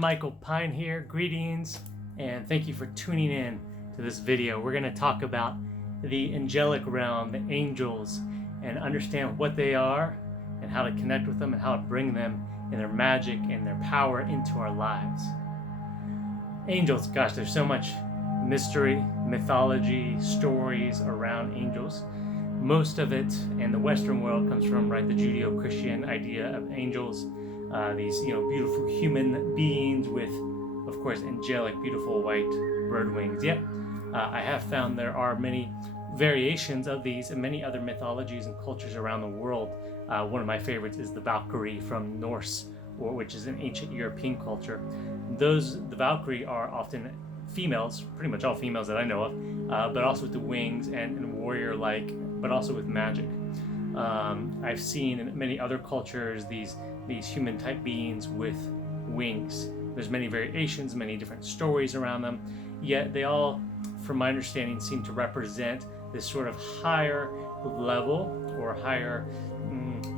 Michael Pine here. Greetings and thank you for tuning in to this video. We're going to talk about the angelic realm, the angels, and understand what they are and how to connect with them and how to bring them and their magic and their power into our lives. Angels, gosh, there's so much mystery, mythology, stories around angels. Most of it in the Western world comes from the Judeo-Christian idea of angels. These beautiful human beings with, of course, angelic, beautiful white bird wings. Yet, I have found there are many variations of these and many other mythologies and cultures around the world. One of my favorites is the Valkyrie from Norse, which is an ancient European culture. The Valkyrie are often females, pretty much all females that I know of, but also with the wings and warrior-like, but also with magic. I've seen in many other cultures these human-type beings with wings. There's many variations, many different stories around them, yet they all, from my understanding, seem to represent this sort of higher level or higher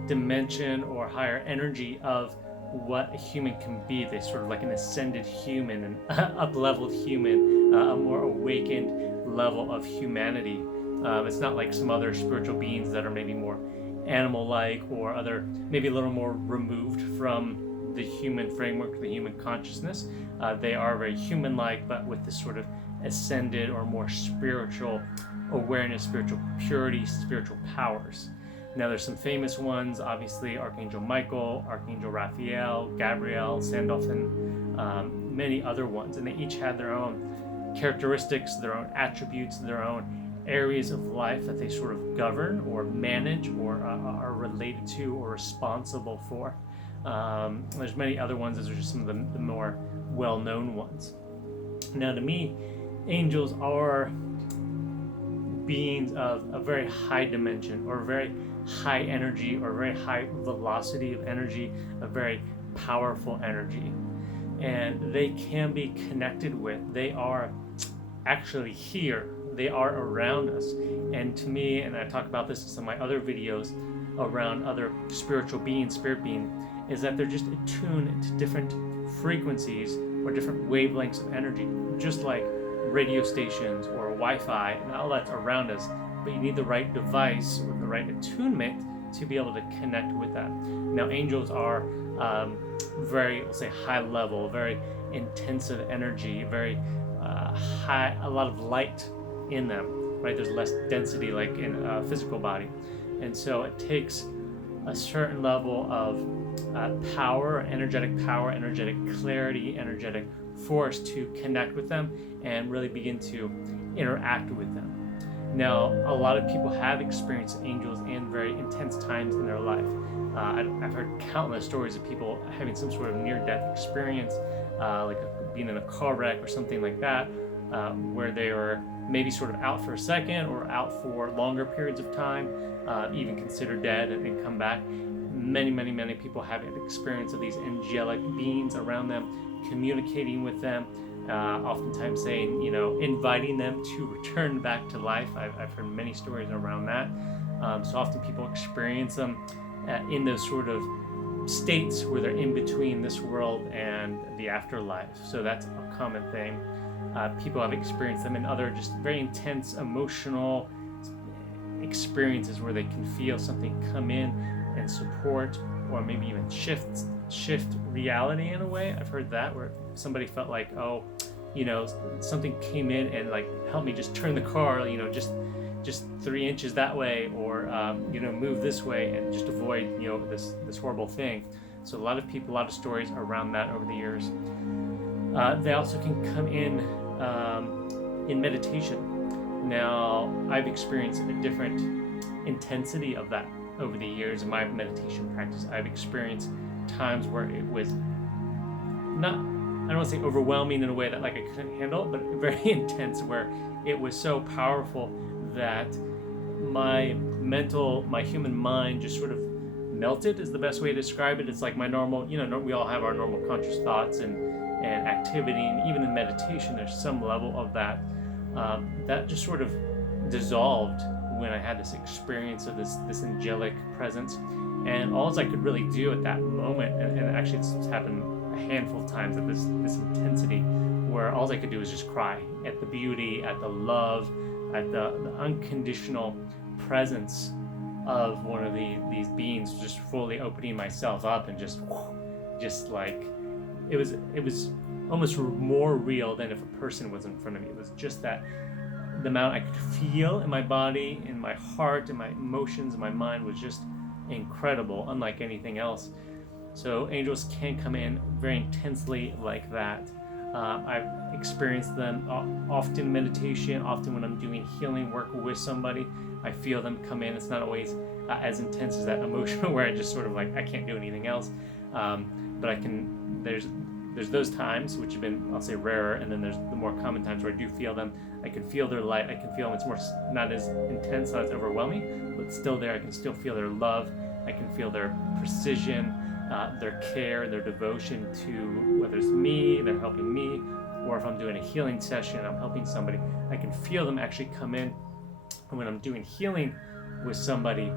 dimension or higher energy of what a human can be. They sort of like an ascended human, an up-leveled human, a more awakened level of humanity. It's not like some other spiritual beings that are maybe more animal-like or other, maybe a little more removed from the human framework, the human consciousness. They are very human-like, but with this sort of ascended or more spiritual awareness, spiritual purity, spiritual powers. Now there's some famous ones, obviously Archangel Michael, Archangel Raphael, Gabriel, Sandalphon, many other ones, and they each had their own characteristics, their own attributes, their own areas of life that they sort of govern or manage or are related to or responsible for. There's many other ones. Those are just some of the more well-known ones. Now to me, angels are beings of a very high dimension or very high energy or very high velocity of energy, a very powerful energy. And they can be connected with. They are actually here. They are around us. And to me, and I talk about this in some of my other videos around other spiritual beings, spirit being, is that they're just attuned to different frequencies or different wavelengths of energy, just like radio stations or Wi-Fi and all that's around us. But you need the right device with the right attunement to be able to connect with that. Now, angels are very, let's say, high level, very intensive energy, very high, a lot of light in them, right? There's less density like in a physical body. And so it takes a certain level of power, energetic clarity, energetic force to connect with them and really begin to interact with them. Now, a lot of people have experienced angels in very intense times in their life. I've heard countless stories of people having some sort of near-death experience, like being in a car wreck or something like that, where they were maybe sort of out for a second or out for longer periods of time, even considered dead and then come back. Many people have an experience of these angelic beings around them, communicating with them, oftentimes saying, inviting them to return back to life. I've heard many stories around that. So often people experience them in those sort of states where they're in between this world and the afterlife. So that's a common thing. People have experienced them in other just very intense emotional experiences where they can feel something come in and support or maybe even shift reality in a way. I've heard that where somebody felt like, something came in and like helped me just turn the car, just 3 inches that way, or move this way and just avoid this horrible thing. So a lot of people, a lot of stories around that over the years. They also can come in meditation. Now, I've experienced a different intensity of that over the years in my meditation practice. I've experienced times where it was not, I don't want to say overwhelming in a way that like I couldn't handle, but very intense, where it was so powerful that my human mind just sort of melted, is the best way to describe it. It's like my normal, we all have our normal conscious thoughts and activity, and even in meditation, there's some level of that that just sort of dissolved when I had this experience of this angelic presence. And all I could really do at that moment, and actually it's happened a handful of times at this intensity where all I could do was just cry at the beauty, at the love, at the unconditional presence of one of these beings, just fully opening myself up and just like it was almost more real than if a person was in front of me. It was just that the amount I could feel in my body, in my heart, in my emotions, in my mind was just incredible, unlike anything else. So angels can come in very intensely like that. I've experienced them often in meditation, often when I'm doing healing work with somebody. I feel them come in. It's not always as intense as that emotional where I just sort of like, I can't do anything else. But I can, there's those times which have been, I'll say, rarer, and then there's the more common times where I do feel them. I can feel their light. I can feel them. It's more, not as intense, not as overwhelming, but still there. I can still feel their love. I can feel their precision, their care, their devotion to whether it's me, they're helping me, or if I'm doing a healing session, I'm helping somebody, I can feel them actually come in. And when I'm doing healing with somebody,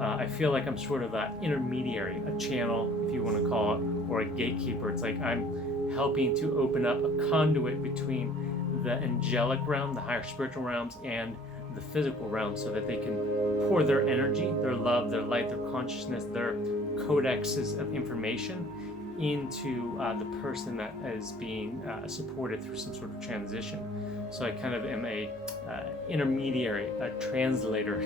I feel like I'm sort of an intermediary, a channel, if you want to call it, or a gatekeeper. It's like I'm helping to open up a conduit between the angelic realm, the higher spiritual realms, and the physical realm, so that they can pour their energy, their love, their light, their consciousness, their codexes of information into the person that is being supported through some sort of transition. So I kind of am a intermediary, a translator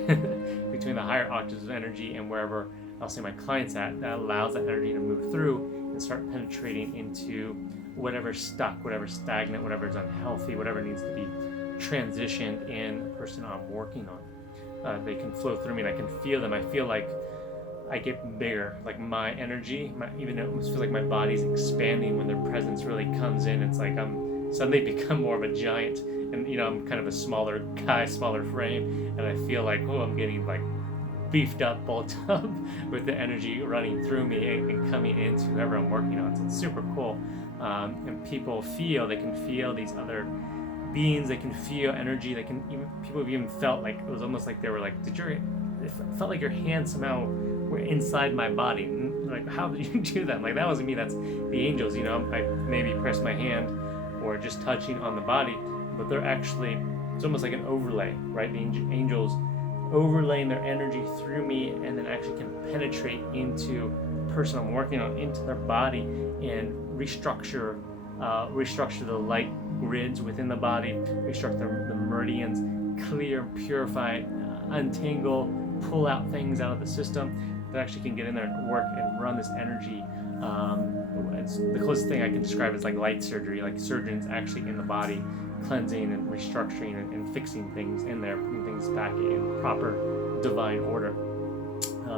between the higher octaves of energy and wherever I'll say my client's at, that allows that energy to move through and start penetrating into whatever's stuck, whatever's stagnant, whatever's unhealthy, whatever needs to be transitioned in the person I'm working on. They can flow through me and I can feel them. I feel like I get bigger, like my energy, even it almost feels like my body's expanding when their presence really comes in. It's like I'm suddenly become more of a giant, and I'm kind of a smaller guy, smaller frame, and I feel like, oh, I'm getting like beefed up, bulked up with the energy running through me and coming into whoever I'm working on. So it's super cool. And people they can feel these other beings, they can feel energy, people have even felt like, it was almost like they were like, it felt like your hands somehow were inside my body. And like, how did you do that? Like, that wasn't me, that's the angels, I maybe press my hand or just touching on the body, but they're actually, it's almost like an overlay, right? The angels overlaying their energy through me and then actually can penetrate into the person I'm working on, into their body, and restructure the light grids within the body, restructure the meridians, clear, purify, untangle, pull out things out of the system that actually can get in there and work and run this energy. It's the closest thing I can describe is like light surgery, like surgeons actually in the body cleansing and restructuring and fixing things in there, putting things back in proper divine order.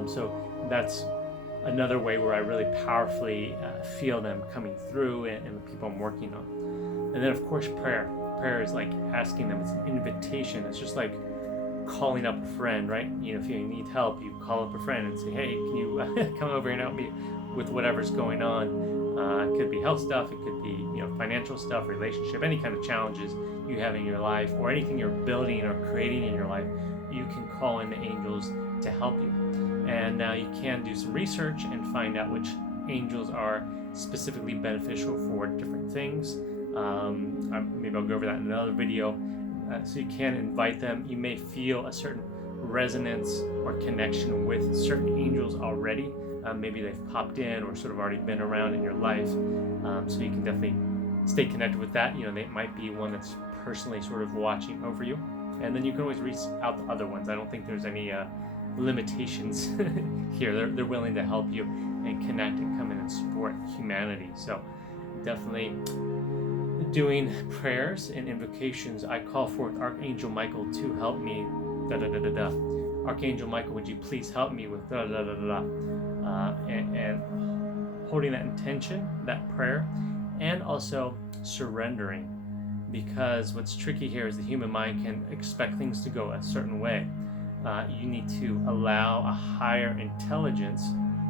So that's another way where I really powerfully feel them coming through and the people I'm working on. And then of course prayer. Prayer is like asking them, it's an invitation. It's just like calling up a friend, right? If you need help, you call up a friend and say, hey, can you come over and help me with whatever's going on? It could be health stuff, it could be financial stuff, relationship, any kind of challenges you have in your life, or anything you're building or creating in your life. You can call in the angels to help you. And now you can do some research and find out which angels are specifically beneficial for different things. Maybe I'll go over that in another video. So you can invite them. You may feel a certain resonance or connection with certain angels already. Maybe they've popped in or sort of already been around in your life. So you can definitely stay connected with that. They might be one that's personally sort of watching over you. And then you can always reach out to other ones. I don't think there's any limitations here. They're willing to help you and connect and come in and support humanity. So definitely doing prayers and invocations. I call forth Archangel Michael to help me. Archangel Michael, would you please help me with and holding that intention, that prayer, and also surrendering. Because what's tricky here is the human mind can expect things to go a certain way. You need to allow a higher intelligence,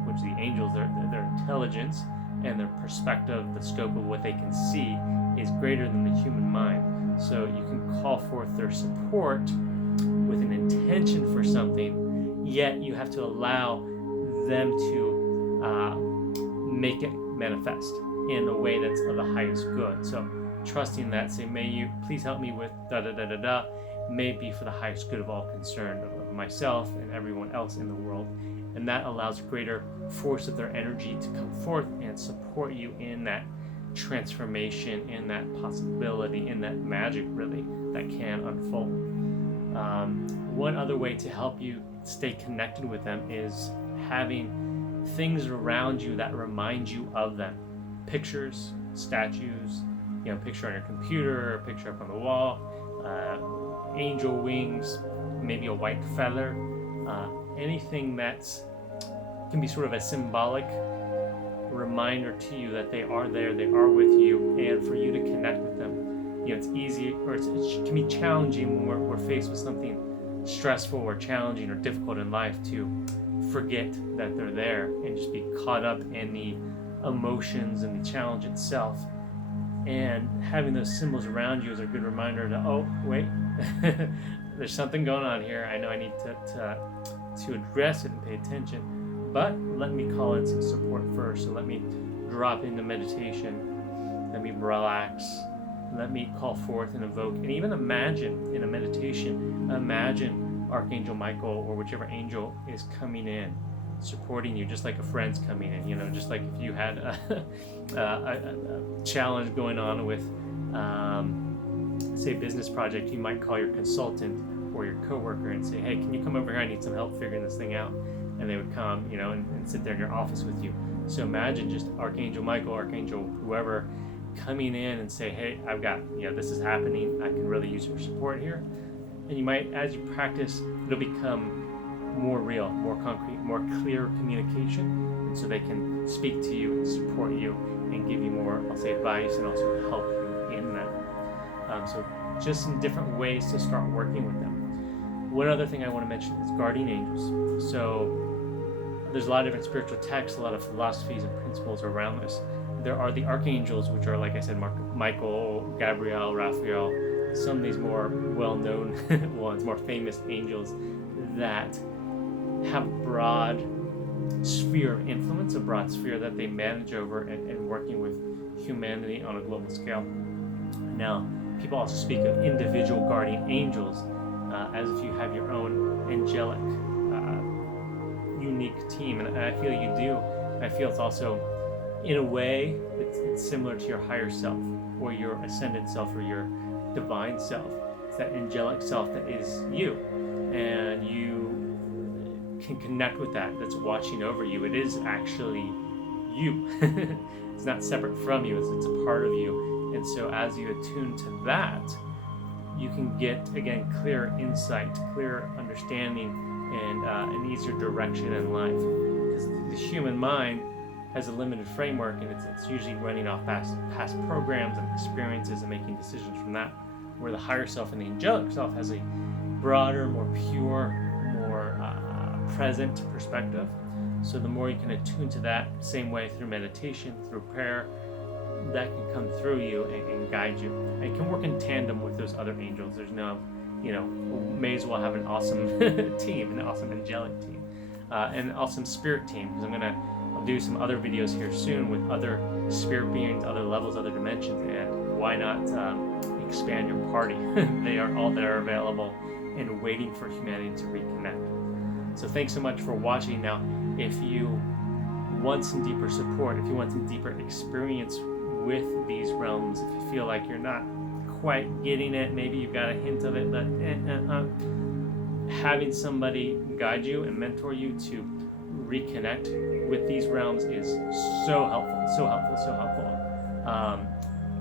which the angels, their intelligence and their perspective, the scope of what they can see is greater than the human mind. So you can call forth their support with an intention for something, yet you have to allow them to make it manifest. in a way that's of the highest good. So trusting that, say, may you please help me with da da da da da, may be for the highest good of all concerned, of myself and everyone else in the world. And that allows greater force of their energy to come forth and support you in that transformation, in that possibility, in that magic really that can unfold. One other way to help you stay connected with them is having things around you that remind you of them. Pictures, statues, picture on your computer, a picture up on the wall, angel wings, maybe a white feather, anything that can be sort of a symbolic reminder to you that they are there, they are with you, and for you to connect with them. It's easy, or it can be challenging when we're faced with something stressful or challenging or difficult in life to forget that they're there and just be caught up in the emotions and the challenge itself. And having those symbols around you is a good reminder that, oh, wait, there's something going on here. I know I need to address it and pay attention, but let me call in some support first. So let me drop into meditation. Let me relax. Let me call forth and evoke, and even imagine in a meditation, imagine Archangel Michael or whichever angel is coming in, supporting you, just like a friend's coming in, just like if you had a challenge going on with, say, a business project, you might call your consultant or your coworker and say, hey, can you come over here? I need some help figuring this thing out. And they would come, and sit there in your office with you. So imagine just Archangel Michael, Archangel whoever, coming in and say, hey, I've got, this is happening. I can really use your support here. And you might, as you practice, it'll become more real, more concrete, more clear communication. And so they can speak to you and support you and give you more, I'll say, advice and also help you in that. So just some different ways to start working with them. One other thing I want to mention is guardian angels. So there's a lot of different spiritual texts, a lot of philosophies and principles around this. There are the archangels, which are, like I said, Michael, Gabriel, Raphael, some of these more well-known ones, more famous angels that have a broad sphere of influence, a broad sphere that they manage over and working with humanity on a global scale. Now, people also speak of individual guardian angels as if you have your own angelic, unique team, and I feel you do. I feel it's also, in a way, it's similar to your higher self or your ascended self or your divine self. It's that angelic self that is you, and you can connect with that, that's watching over you. It is actually you. It's not separate from you, it's a part of you. And so as you attune to that, you can get, again, clear insight, clear understanding, and an easier direction in life. Because the human mind has a limited framework, and it's usually running off past programs and experiences and making decisions from that, where the higher self and the angelic self has a broader, more pure, more present perspective. So the more you can attune to that, same way through meditation, through prayer, that can come through you and guide you. And it can work in tandem with those other angels. There's no, may as well have an awesome team, an awesome angelic team, and an awesome spirit team, because I'll do some other videos here soon with other spirit beings, other levels, other dimensions, and why not expand your party? They are all there available and waiting for humanity to reconnect. So thanks so much for watching. Now, if you want some deeper support, if you want some deeper experience with these realms, if you feel like you're not quite getting it, maybe you've got a hint of it, but having somebody guide you and mentor you to reconnect with these realms is so helpful.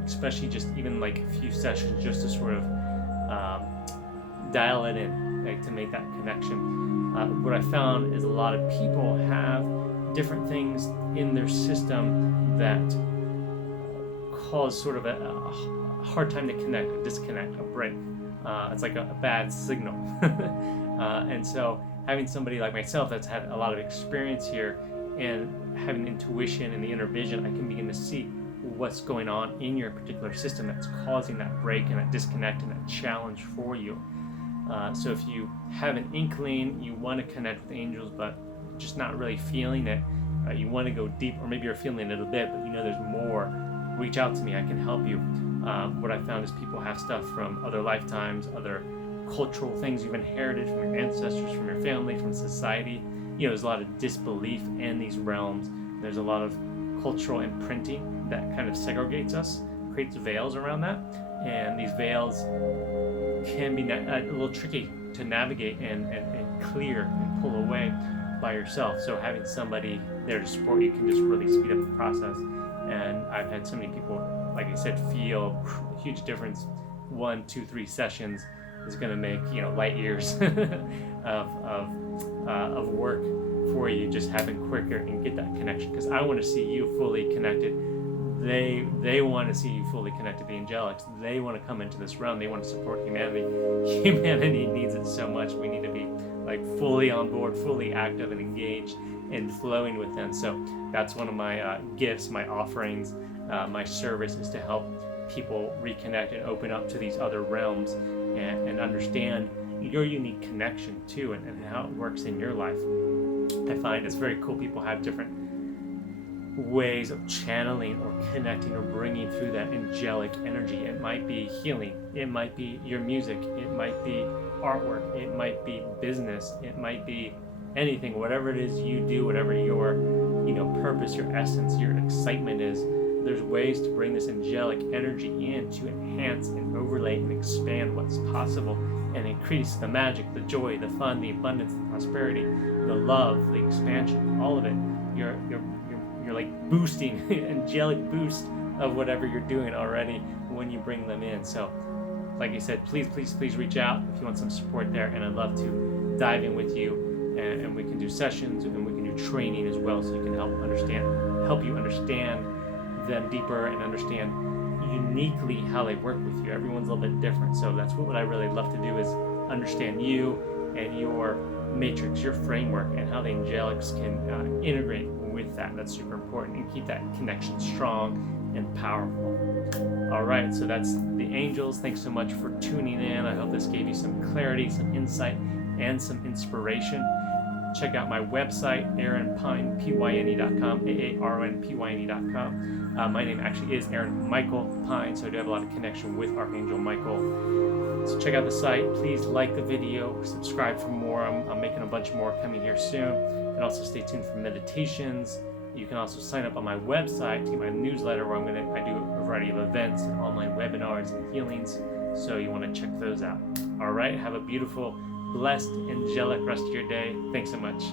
Especially just even like a few sessions just to sort of dial it in, like, to make that connection. What I found is a lot of people have different things in their system that cause sort of a hard time to connect, a disconnect, a break. It's like a bad signal. And so having somebody like myself that's had a lot of experience here and having intuition and the inner vision, I can begin to see what's going on in your particular system that's causing that break and that disconnect and that challenge for you. So if you have an inkling, you want to connect with angels, but just not really feeling it, you want to go deep, or maybe you're feeling a little bit, but you know there's more, reach out to me. I can help you. What I found is people have stuff from other lifetimes, other cultural things you've inherited from your ancestors, from your family, from society. There's a lot of disbelief in these realms. There's a lot of cultural imprinting that kind of segregates us, creates veils around that, and these veils can be a little tricky to navigate and clear and pull away by yourself. So having somebody there to support you can just really speed up the process. And I've had so many people, like I said, feel a huge difference. 1, 2, 3 sessions is going to make light years of work for you, just having quicker and get that connection. Because I want to see you fully connected. They want to see you fully connected. The angelics, they want to come into this realm. They want to support humanity. Humanity needs it so much. We need to be like fully on board, fully active and engaged and flowing with them. So that's one of my gifts, my offerings, my service is to help people reconnect and open up to these other realms and understand your unique connection too, and how it works in your life. I find it's very cool. People have different ways of channeling or connecting or bringing through that angelic energy. It might be healing, it might be your music, it might be artwork, it might be business, it might be anything, whatever it is you do, whatever your purpose, your essence, your excitement is. There's ways to bring this angelic energy in to enhance and overlay and expand what's possible and increase the magic, the joy, the fun, the abundance, the prosperity, the love, the expansion, all of it. You're like boosting, angelic boost of whatever you're doing already when you bring them in. So like I said, please reach out if you want some support there, and I'd love to dive in with you, and we can do sessions and we can do training as well, so you can help you understand them deeper and understand uniquely how they work with you. Everyone's a little bit different, so that's what I really love to do, is understand you and your matrix, your framework, and how the angelics can integrate with that. That's super important, and keep that connection strong and powerful. All right, so that's the angels. Thanks so much for tuning in. I hope this gave you some clarity, some insight, and some inspiration. Check out my website, aaronpyne.com, AARONPYNE.com. My name actually is Aaron Michael Pyne, so I do have a lot of connection with Archangel Michael. So check out the site. Please like the video, subscribe for more. I'm making a bunch more coming here soon. And also stay tuned for meditations. You can also sign up on my website to get my newsletter, where I do a variety of events and online webinars and healings. So you want to check those out. All right, have a beautiful, blessed, angelic rest of your day. Thanks so much.